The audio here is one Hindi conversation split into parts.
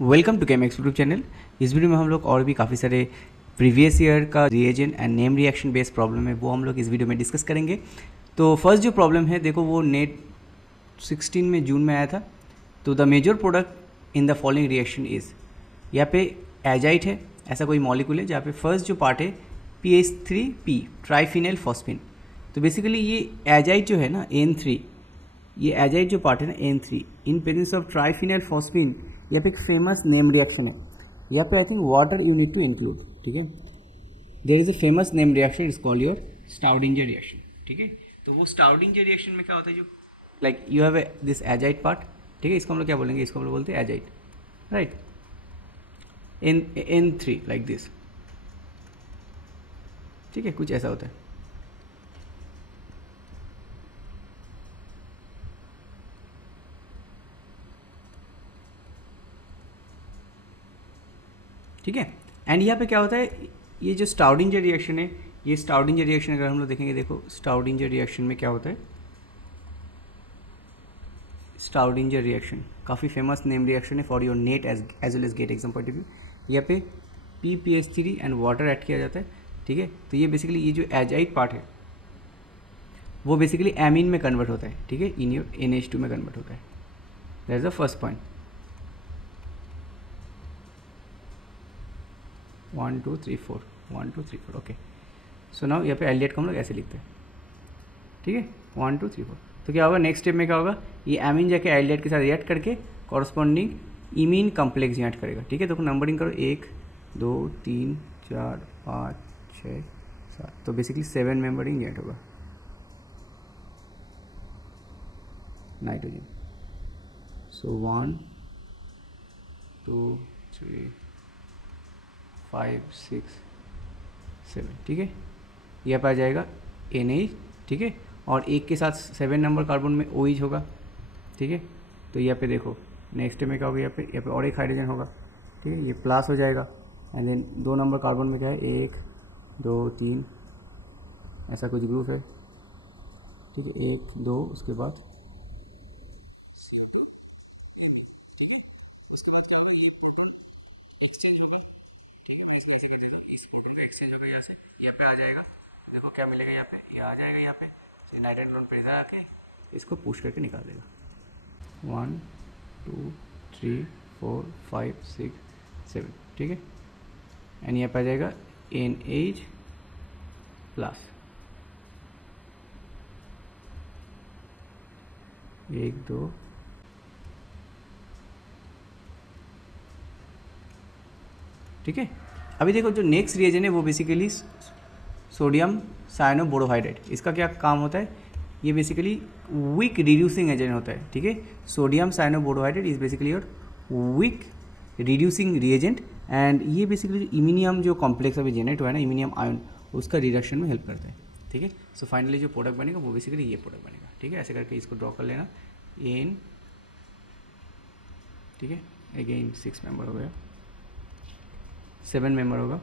Welcome to Chemex YouTube channel. इस वीडियो में हम लोग और भी काफ़ी सारे प्रीवियस ईयर का reagent and name reaction based problem है वो हम लोग इस वीडियो में डिस्कस करेंगे। तो फर्स्ट जो प्रॉब्लम है देखो वो नेट 16 में जून में आया था। तो the major product in the following reaction is, यहाँ पे एजाइट है, ऐसा कोई मॉलिक्यूल है जहाँ पे फर्स्ट जो पार्ट है PH3P ट्राइफिनाइल फॉस्फिन। तो बेसिकली ये एजाइट जो है ना N3, ये एजाइट जो पार्ट है ना N3 in presence of triphenyl phosphine, यहाँ पे एक फेमस नेम रिएक्शन है। यहाँ पे I think water you need to include, ठीक है। There is a famous name reaction, it's called your Staudinger reaction, ठीक है। तो वो स्टाउडिंजर रिएक्शन में क्या होता है, जो like you have this azide part, ठीक है, इसको हम लोग क्या बोलेंगे, इसको हम लोग बोलते हैं एजाइट, राइट। N3 लाइक दिस, ठीक है, कुछ ऐसा होता है। ठीक है। एंड यहाँ पे क्या होता है, ये जो स्टाउडिंजर रिएक्शन है, ये स्टाउडिंजर रिएक्शन अगर हम लोग देखेंगे, देखो स्टाउडिंजर रिएक्शन में क्या होता है। स्टाउडिंजर रिएक्शन काफ़ी फेमस नेम रिएक्शन है for your NET as well as GATE exam point of view. यहाँ पे PPH3 एंड वाटर ऐड किया जाता है, ठीक है। तो ये बेसिकली ये जो एजाइट पार्ट है वो बेसिकली एमीन में कन्वर्ट होता है, ठीक है, इन योर NH2 में कन्वर्ट होता है। That is the first point. 1 2 3 4 1 2 3 4, okay. So now यहाँ पे एलियट को हम लोग ऐसे लिखते हैं, ठीक है, 1 2 3 4। तो क्या होगा, नेक्स्ट स्टेप में क्या होगा, ये एमीन जाके एलियट के साथ रिएक्ट करके कॉरस्पॉन्डिंग इमीन कम्प्लेक्स जनरेट करेगा, ठीक है। तो नंबरिंग करो 1 2 3 4 5 6 7, तो बेसिकली 7 मेंबरिंग जनरेट होगा नाइट्रोजन। सो 1 2 3 5 6 7, ठीक है। यहाँ पे आ जाएगा NH, ठीक है, और एक के साथ 7 नंबर कार्बन में OH होगा, ठीक है। तो यहाँ पे देखो नेक्स्ट में क्या होगा, यहाँ पे और एक हाइड्रोजन होगा, ठीक है, ये प्लस हो जाएगा। एंड देन 2 नंबर कार्बन में क्या है, 1 2 3, ऐसा कुछ ग्रुप है, ठीक है, 1 2, उसके बाद CO2, ठीक है। उसके बाद क्या होगा, ये प्रोटॉन एक्सचेंज होगा, ठीक है। इसको ऐसे करते हैं, इस प्रोटॉन का एक्सचेंज होगा, यहाँ से यहाँ पे आ जाएगा, देखो क्या मिलेगा, यहाँ पे ये आ जाएगा, यहाँ पे नाइट्रोजन पर इधर आके इसको पुश करके निकाल देगा। 1 2 3 4 5 6 7, ठीक है। एंड यहाँ पे आ जाएगा NH प्लस 1 2, ठीक है। अभी देखो जो नेक्स्ट रिएजन है वो बेसिकली सोडियम साइनोबोरोहाइड्रेट। इसका क्या काम होता है, ये बेसिकली वीक रिड्यूसिंग एजेंट होता है, ठीक है। Sodium cyanoborohydride is basically your weak reducing reagent, and ये बेसिकली इमिनियम जो कॉम्प्लेक्स अभी जनरेट हुआ है ना, इमिनियम आयन, उसका रिडक्शन में हेल्प करता है, ठीक है। सो फाइनली जो प्रोडक्ट बनेगा वो बेसिकली ये प्रोडक्ट बनेगा, ठीक है। ऐसे करके इसको ड्रॉ कर लेना, N, ठीक है। अगेन 6 मेंबर हो गया, 7 मेंबर होगा,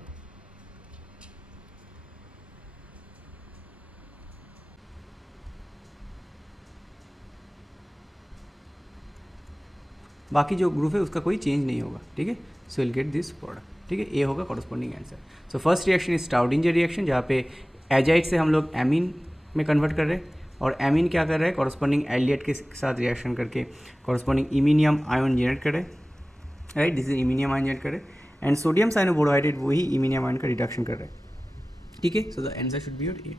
बाकी जो ग्रुप है उसका कोई चेंज नहीं होगा, ठीक है। So will get this product, ठीक है। ए होगा corresponding answer. So first reaction is Staudinger reaction, जहाँ पे एजाइट से हम लोग एमीन में कन्वर्ट कर रहे हैं, और एमीन क्या कर रहे हैं, कॉरस्पॉन्डिंग एलियट के साथ रिएक्शन करके कॉरस्पॉन्डिंग इमिनियम आयन जनरेट करे, right, this is iminium ion generate करे, एंड सोडियम साइनोबोरोहाइड्रेट वही इमिनियम आयन का रिडक्शन कर रहे हैं, ठीक है। So the answer should be your A.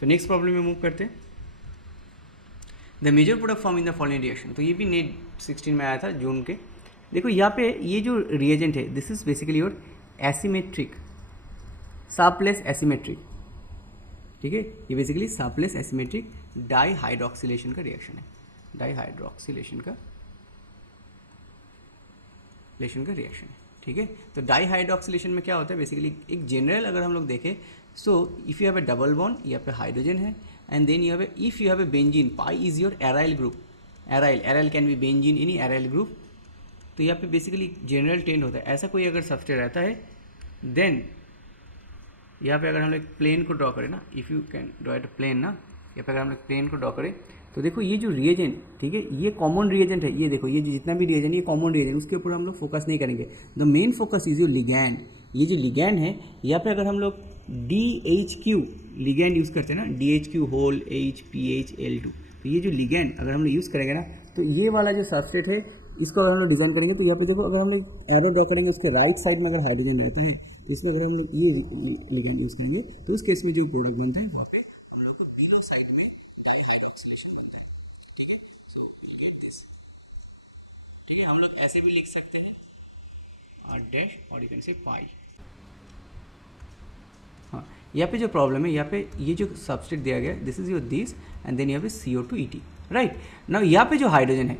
तो नेक्स्ट प्रॉब्लम में मूव करते हैं। The major product form in the following reaction, तो ये भी नेट 16 में आया था जून के। देखो यहाँ पे ये जो रिएजेंट है, this is basically your asymmetric Sharpless asymmetric, ठीक है। ये बेसिकली सबप्लेस एसिमेट्रिक डाईहाइड्रोक्सिलेशन का रिएक्शन है, डाईहाइड्रोक्सिलेशन का रिएक्शन है, ठीक है। तो डाईहाइड्रोक्सिलेशन में क्या होता है, बेसिकली एक जनरल अगर हम लोग देखें, so if you have a double bond, यहाँ पे हाइड्रोजन है, and then you have a, if you have a benzene, pi is your aryl group, aryl can be benzene in aryl group. तो यहाँ पे बेसिकली जनरल टेंड होता है, ऐसा कोई अगर सबस्टेट रहता है, देन यहाँ पे अगर हम लोग प्लेन को ड्रॉ करें ना, if you can draw at plane ना, यहाँ पे अगर हम लोग प्लेन को ड्रॉ करें, तो देखो ये जो रिएजेंट, ठीक है, ये कॉमन रिएजेंट है, ये देखो ये जितना भी रिएजेंट ये कॉमन रिएजेंट, उसके ऊपर हम लोग फोकस नहीं करेंगे। The main focus is your ligand. ये जो लिगैंड है यहाँ पे अगर हम लोग DHQ लिगैंड यूज़ करते हैं ना, DHQ होल HPHL2, तो ये जो लिगैंड अगर हम लोग यूज़ करेंगे ना, तो ये वाला जो सबस्ट्रेट है इसको अगर हम लोग डिज़ाइन करेंगे तो यहाँ पे देखो अगर हम लोग एरो ड्रॉ करेंगे उसके राइट साइड में अगर हाइड्रोजन रहता है तो इसमें अगर हम लोग ये लिगैंड यूज़ करेंगे तो उस केस में जो प्रोडक्ट बनता है वहाँ पे हम लोग को बिलो साइड में डाइहाइड्रोक्सिलेशन बनता है। ठीक है, सो गेट दिस। ठीक है, हम लोग ऐसे भी लिख सकते हैं और डैश और यू कैन से पाई। हाँ, यहाँ पे जो प्रॉब्लम है, यहाँ पे ये जो सबस्ट्रेट दिया गया है this is your this and then यहाँ पे CO2 ET, राइट। नाउ यहाँ पे जो हाइड्रोजन है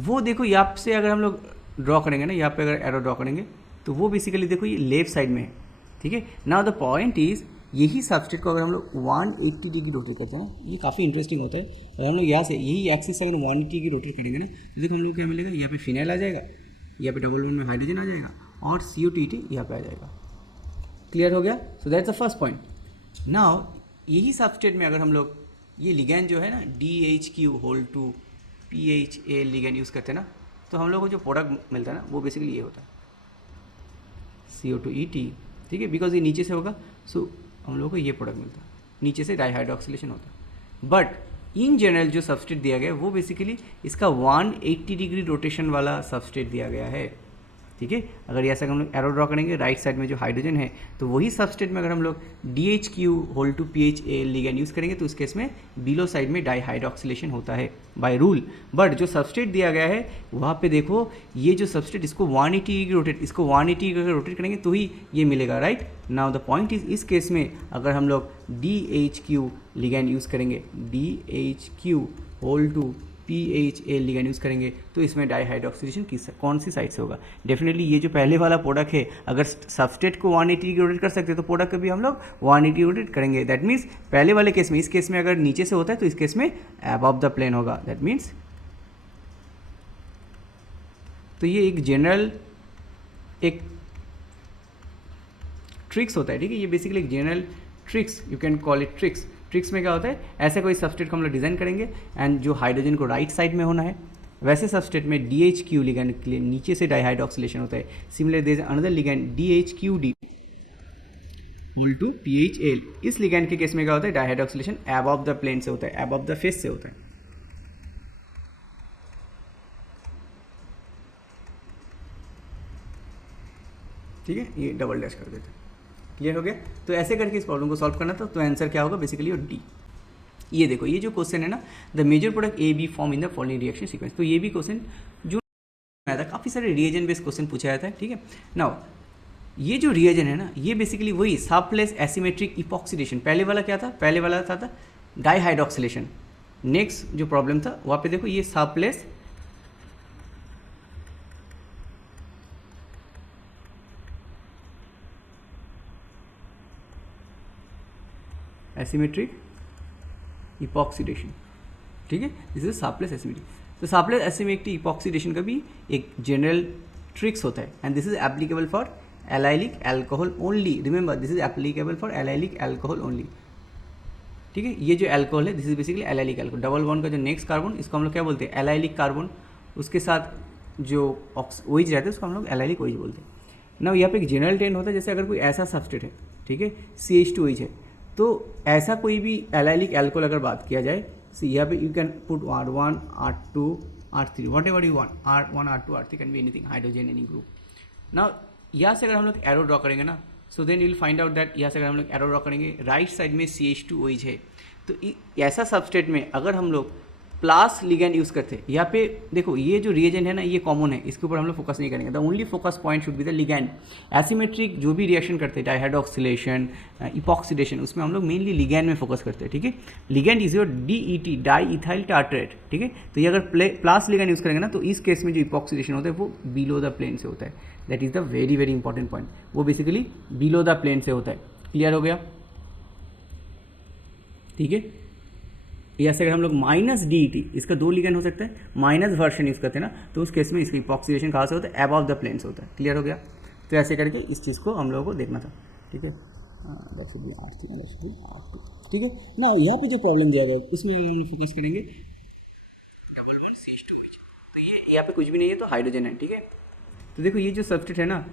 वो देखो यहाँ से अगर हम लोग ड्रॉ करेंगे ना, यहाँ पे अगर एरो ड्रॉ करेंगे तो वो बेसिकली देखो ये लेफ्ट साइड में है। ठीक है, नाउ द पॉइंट इज यही सबस्ट्रेट को अगर हम लोग 180 डिग्री रोटेट करते हैं ना, ये काफ़ी इंटरेस्टिंग होता है। अगर हम लोग यहाँ से यही एक्सिस से अगर 180 डिग्री रोटेट करेंगे ना तो देखो हम लोग क्या मिलेगा, यहाँ पे फिनाइल आ जाएगा, यहाँ पे डबल बॉन्ड में हाइड्रोजन आ जाएगा और CO2 ET यहाँ पे आ जाएगा। क्लियर हो गया? So that's the first point. Now यही सबस्ट्रेट में अगर हम लोग ये लिगैंड जो है ना DHQ whole two PHA ligand use करते हैं ना, तो हम लोग को जो प्रोडक्ट मिलता है ना वो बेसिकली ये होता है CO2 ET। ठीक है, बिकॉज ये नीचे से होगा सो हम लोग को ये प्रोडक्ट मिलता है, नीचे से डाइहाइड्रोक्सिलेशन होता है। बट इन जनरल जो सबस्ट्रेट दिया गया है वो बेसिकली इसका 180 डिग्री रोटेशन वाला सबस्ट्रेट दिया गया है। ठीक है, अगर ऐसा हम लोग एरो ड्रॉ करेंगे राइट साइड में जो हाइड्रोजन है तो वही सबस्ट्रेट में अगर हम लोग DHQ whole two PHA ligand use करेंगे तो उस केस में बिलो साइड में डाइहाइड्रोक्सिलेशन होता है बाय रूल। बट जो सबस्ट्रेट दिया गया है वहाँ पे देखो ये जो सबस्ट्रेट इसको 180 डिग्री रोटेट, इसको 180 डिग्री रोटेट करेंगे तो ही ये मिलेगा, right. Now the point is इस केस में अगर हम लोग DHQ लिगैंड यूज़ करेंगे, DHQ whole two PHA ligand use करेंगे तो इसमें डाइहाइड्रोक्सिलेशन कौन सी साइड से होगा? डेफिनेटली ये जो पहले वाला प्रोडक्ट है, अगर सबस्ट्रेट को 180 डिग्री रोटेट कर सकते हैं तो प्रोडक्ट को भी हम लोग 180 रोटेट करेंगे। दैट मीन्स पहले वाले केस में, इस केस में अगर नीचे से होता है तो इस केस में अबव द प्लेन होगा। दैट मीन्स तो ये एक जनरल एक ट्रिक्स होता है। ठीक है, ये बेसिकली एक general tricks, you can call it tricks. Tricks में क्या होता है, ऐसे कोई सबस्ट्रेट को हम लोग डिज़ाइन करेंगे एंड जो हाइड्रोजन को राइट साइड में होना है वैसे सबस्ट्रेट में DHQ लिगैंड के लिए नीचे से डाइहाइड्रोक्सिलेशन होता है। Similar there is another ligand DHQD whole two PHL। इस लिगैंड के केस में क्या होता है, डाइहाइड्रोक्सिलेशन अबव द प्लेन से होता है, अबव द फेस से होता है। ठीक है, ये डबल डैश कर देते हैं। क्लियर हो गया? तो ऐसे करके इस प्रॉब्लम को सॉल्व करना था, तो आंसर क्या होगा बेसिकली और डी। ये देखो ये जो क्वेश्चन है ना, the major product AB form in the following reaction sequence, तो ये भी क्वेश्चन जो आया था, काफ़ी सारे रिएजन बेस्ड क्वेश्चन पूछा जाता है। ठीक है, नाउ ये जो रिएजन है ना ये बेसिकली वही सबप्लेस एसिमेट्रिक इपॉक्सीडेशन, पहले वाला क्या था, पहले वाला था डाइहाइड्रोक्सिलेशन। नेक्स्ट जो प्रॉब्लम था वहाँ पे देखो ये सबप्लेस एसिमेट्रिक इपॉक्सीडेशन। ठीक है, दिस इज सबप्लेस एसिमेट्रिक। तो सबप्लेस एसिमेट्रिक इपॉक्सीडेशन का भी एक जनरल ट्रिक्स होता है and this is applicable for allylic alcohol only. Remember this is applicable for allylic alcohol only. ठीक है, ये जो अल्कोहल है this is basically allylic alcohol. Double bond का जो नेक्स्ट कार्बन इसको हम लोग क्या बोलते हैं, एलाइलिक कार्बन। उसके साथ जो ओइज रहता है उसको हम लोग एलाइलिक ओइज बोलते हैं ना। यहाँ पे एक जनरल ट्रेंड होता है, जैसे अगर कोई ऐसा सबस्ट्रेट है, ठीक है, CH2 ओइज है, तो ऐसा कोई भी एलाइलिक अल्कोहल अगर बात किया जाए, सी यहाँ पे you can put R1 R2 R3 whatever you want, R1 R2 R3 can be anything, hydrogen any group. Now यहाँ से अगर हम लोग एरो ड्रॉ करेंगे ना, so then you will find out that यहाँ से अगर हम लोग एरो ड्रॉ करेंगे राइट साइड में CH2 ओइज है, तो ऐसा सबस्ट्रेट में अगर हम लोग प्लास लिगैंड यूज़ करते हैं, यहाँ पे देखो ये जो रिएजेंट है ना ये कॉमन है, इसके ऊपर हम लोग फोकस नहीं करेंगे। The only focus point should be the ligand. Asymmetric जो भी रिएक्शन करते हैं, डाइहाइड्रोक्सिलेशन, इपॉक्सीडेशन, उसमें हम लोग मेनली लिगैंड में फोकस करते हैं। ठीक है, ligand is your DET di ethyl tartrate. ठीक है, तो ये अगर प्लास लिगैंड यूज़ करेंगे ना तो इस केस में जो इपॉक्सीडेशन होता है वो बिलो द प्लेन से होता है। That is the very very important point, वो बेसिकली बिलो द प्लेन से होता है। क्लियर हो गया? ठीक है, या से अगर हम लोग -DET, इसका दो लिगैंड हो सकता है, माइनस वर्शन यूज़ करते हैं ना, तो उस केस में इसकी इपॉक्सीडेशन कहाँ से होता है, अबव द प्लेन से होता है। क्लियर हो गया? तो ऐसे करके इस चीज़ को हम लोगों को देखना था। ठीक है, that should B R3 that should B R2। ठीक है, ना यहाँ पे जो प्रॉब्लम दिया गया इसमें हम लोग फोकस करेंगे यहाँ पे कुछ भी नहीं है तो हाइड्रोजन है, ठीक है। तो देखो ये जो सब्स्टिट्यूट है ना,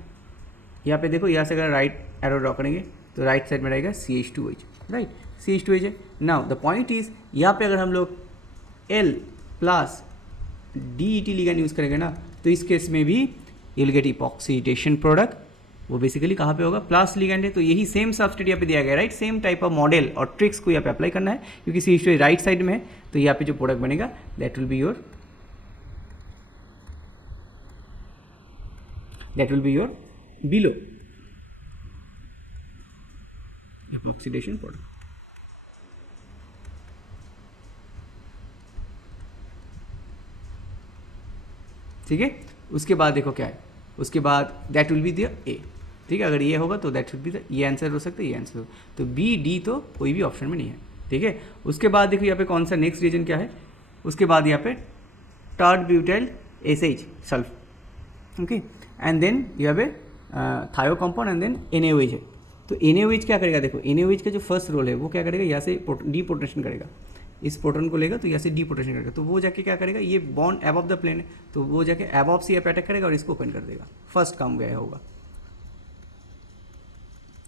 यहाँ पे देखो, यहाँ से अगर राइट एरो ड्रॉ करेंगे तो राइट साइड में रहेगा CH2H, राइट, CH2H है। नाउ द पॉइंट इज, यहाँ पे अगर हम लोग L plus DET ligand use करेंगे ना, तो इस केस में भी you will gate epoxidation product. वो बेसिकली कहाँ पे होगा, प्लस लिगैंड है, तो यही सेम सब्स्टिट्यूट यहाँ पे दिया गया, right, same type of model और ट्रिक्स को यहाँ पे अप्लाई करना है, क्योंकि CH2H राइट साइड में है, तो यहाँ पे जो प्रोडक्ट बनेगा that will be your below epoxidation product, ठीक है। उसके बाद देखो क्या है, उसके बाद that will be the A, ठीक है। अगर ये होगा तो दैट शुड बी द, ये आंसर हो सकता है, ये आंसर हो, तो B D तो कोई भी ऑप्शन में नहीं है, ठीक है। उसके बाद देखो यहाँ पे कौन सा नेक्स्ट रीजन क्या है, उसके बाद यहाँ पे टर्ड ब्यूटाइल SH सल्फ, ओके, एंड देन यहाँ पे थायो कंपाउंड एंड देन NaOH है। तो NaOH क्या करेगा, देखो NaOH का जो फर्स्ट रोल है वो क्या करेगा, यहाँ से डीपोटेशन करेगा, इस प्रोटॉन को लेगा तो यहाँ से डीपोटेशन करेगा, तो वो जाके क्या करेगा, ये बॉन्ड अबव द प्लेन है तो वो जाके अबव से यहाँ पे अटैक करेगा और इसको ओपन कर देगा, फर्स्ट काम गया होगा,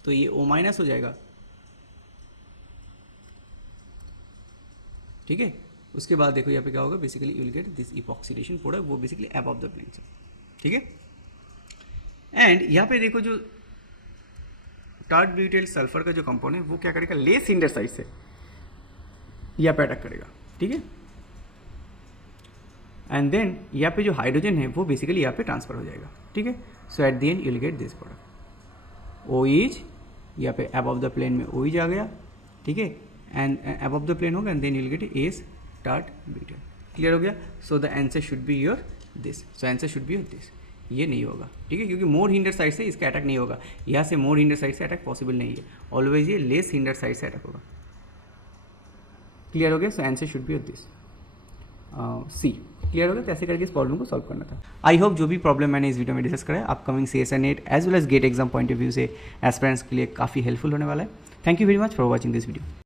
तो ये O- हो जाएगा, ठीक है। उसके बाद देखो यहाँ पे क्या होगा, basically you will get this epoxidation product, वो बेसिकली अबव द प्लेन से, ठीक है। एंड यहाँ पे देखो जो टर्ड ब्यूटाइल सल्फर का जो कंपाउंड है वो क्या करेगा, लेस हिंडर साइड से यहाँ पे अटैक करेगा, ठीक है। एंड देन यहाँ पे जो हाइड्रोजन है वो बेसिकली यहाँ पे ट्रांसफर हो जाएगा, ठीक है। So at the end you will get this product OH, यहाँ पे अबव द प्लेन में OH आ गया, ठीक है, एंड अबव द प्लेन होगा and then you will get S tert butyl, clear हो गया। So the answer should be your this, so answer should be your this, ये नहीं होगा, ठीक है, क्योंकि मोर हिंडर साइड से इसका अटैक नहीं होगा, यहाँ से मोर हिंडर साइड से अटैक पॉसिबल नहीं है, ऑलवेज ये लेस हिंडर साइड से अटैक होगा, क्लियर हो गया। सो answer should B this C, clear हो गया। तो ऐसे करके इस प्रॉब्लम को सॉल्व करना था। आई होप जो भी प्रॉब्लम मैंने इस वीडियो में डिस्कस करा है upcoming CSI NET as well as GATE exam point of view से एस्पिरेंट्स के लिए काफ़ी हेल्पफुल होने वाला है। Thank you very much for watching this video.